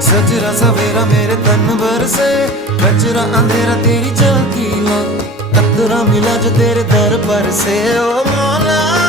सजरा सवेरा मेरे तन बरसे, कचरा अंधेरा तेरी झांकी ला, अतरा मिला जो तेरे दर पर से। ओ मौला